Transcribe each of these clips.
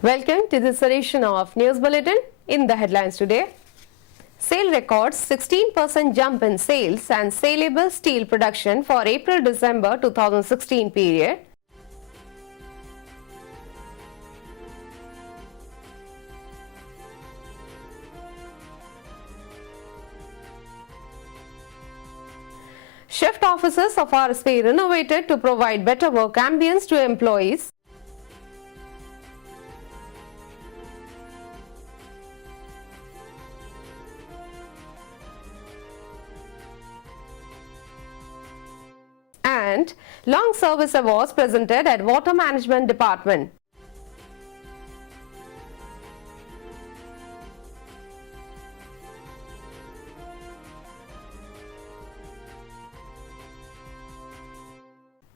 Welcome to this edition of News Bulletin. In the headlines today, SAIL records 16% jump in sales and saleable steel production for April-December 2016 period. Shift offices of RSP renovated to provide better work ambience to employees. And Long Service Awards presented at Water Management Department.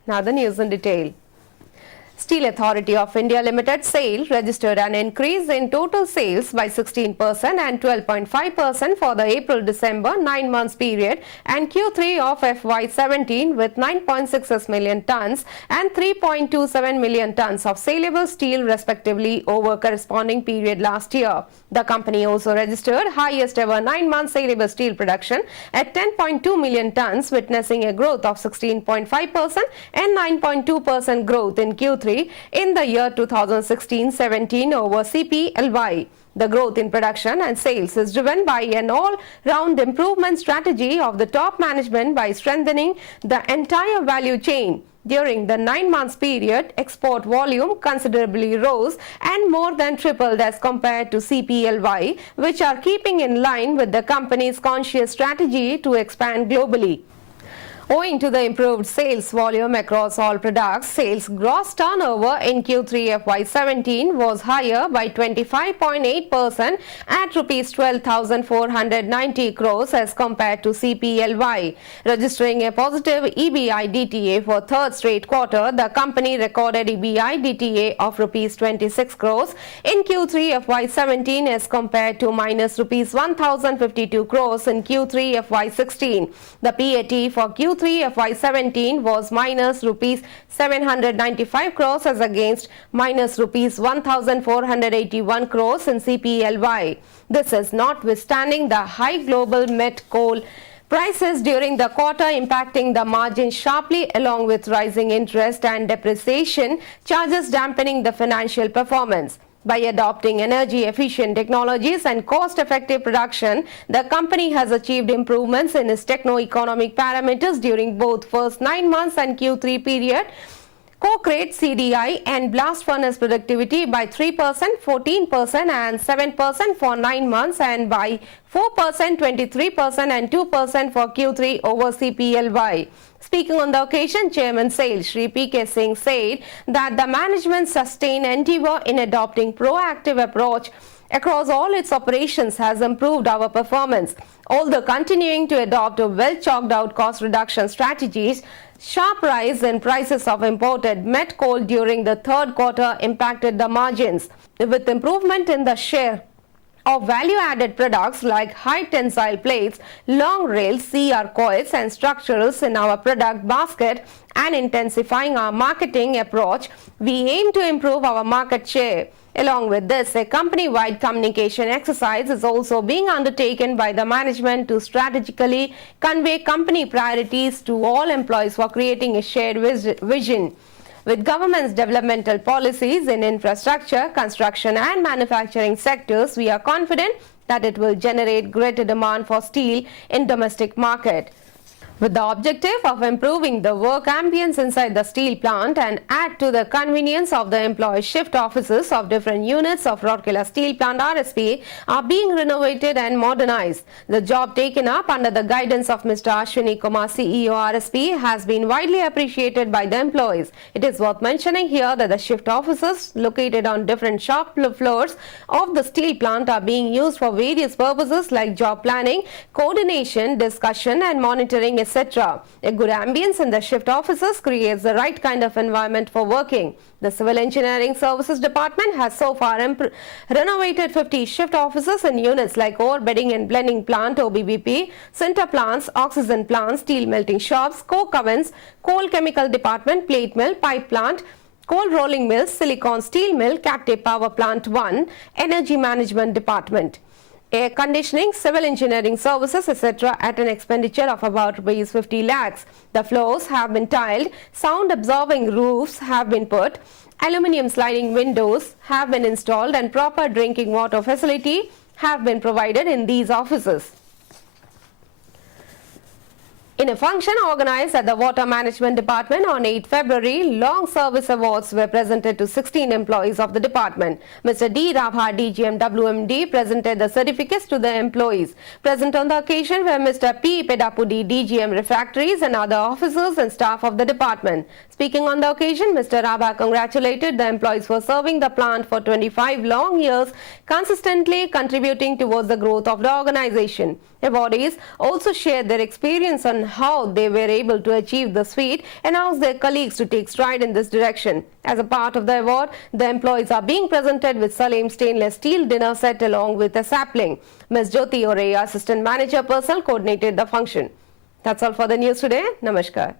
Now the news in detail. Steel Authority of India Limited SAIL registered an increase in total sales by 16% and 12.5% for the April-December 9 months period and Q3 of FY17 with 9.66 million tons and 3.27 million tons of saleable steel respectively over corresponding period last year. The company also registered highest ever 9 months saleable steel production at 10.2 million tons, witnessing a growth of 16.5% and 9.2% growth in Q3 in the year 2016-17 over CPLY. The growth in production and sales is driven by an all-round improvement strategy of the top management by strengthening the entire value chain. During the 9 months period, export volume considerably rose and more than tripled as compared to CPLY, which are keeping in line with the company's conscious strategy to expand globally. Owing to the improved sales volume across all products, sales gross turnover in Q3 FY17 was higher by 25.8% at Rs 12,490 crores as compared to CPLY. Registering a positive EBIDTA for third straight quarter, the company recorded EBIDTA of Rs 26 crores in Q3 FY17 as compared to minus Rs 1,052 crores in Q3 FY16. The PAT for Q3 FY17 was minus Rs 795 crores as against minus Rs 1,481 crores in CPLY. This is notwithstanding the high global met coal prices during the quarter impacting the margin sharply, along with rising interest and depreciation charges dampening the financial performance. By adopting energy-efficient technologies and cost-effective production, the company has achieved improvements in its techno-economic parameters during both first 9 months and Q3 period. Coke rate, CDI and blast furnace productivity by 3%, 14% and 7% for 9 months and by 4%, 23% and 2% for Q3 over CPLY. Speaking on the occasion, Chairman SAIL Shri P.K. Singh said that the management's sustained endeavour in adopting proactive approach across all its operations has improved our performance. Although continuing to adopt a well-chalked-out cost reduction strategies, sharp rise in prices of imported met coal during the third quarter impacted the margins. With improvement in the share of value-added products like high tensile plates, long rails, CR coils and structurals in our product basket and intensifying our marketing approach, we aim to improve our market share. Along with this, a company-wide communication exercise is also being undertaken by the management to strategically convey company priorities to all employees for creating a shared vision. With government's developmental policies in infrastructure, construction and manufacturing sectors, we are confident that it will generate greater demand for steel in domestic market. With the objective of improving the work ambience inside the steel plant and add to the convenience of the employee, shift offices of different units of Rourkela Steel Plant RSP are being renovated and modernized. The job taken up under the guidance of Mr. Ashwini Kumar, CEO RSP, has been widely appreciated by the employees. It is worth mentioning here that the shift offices located on different shop floors of the steel plant are being used for various purposes like job planning, coordination, discussion and monitoring, etc. A good ambience in the shift offices creates the right kind of environment for working. The Civil Engineering Services Department has so far renovated 50 shift offices in units like ore bedding and blending plant OBBP, sinter plants, oxygen plants, steel melting shops, coke ovens, coal chemical department, plate mill, pipe plant, Cold rolling mill, silicon steel mill, captive power plant 1, energy management department, air conditioning, civil engineering services, etc. at an expenditure of about rupees 50 lakhs. The floors have been tiled, sound absorbing roofs have been put, aluminium sliding windows have been installed and proper drinking water facility have been provided in these offices. In a function organized at the Water Management Department on 8 February, long service awards were presented to 16 employees of the department. Mr. D. Rabha, DGM WMD, presented the certificates to the employees. Present on the occasion were Mr. P. Pedapudi, DGM Refractories, and other officers and staff of the department. Speaking on the occasion, Mr. Rabha congratulated the employees for serving the plant for 25 long years, consistently contributing towards the growth of the organization. Awardees also shared their experience on how they were able to achieve this feat and asked their colleagues to take stride in this direction. As a part of the award, the employees are being presented with Salem stainless steel dinner set along with a sapling. Ms. Jyoti Oreya, Assistant Manager Personnel, coordinated the function. That's all for the news today. Namaskar.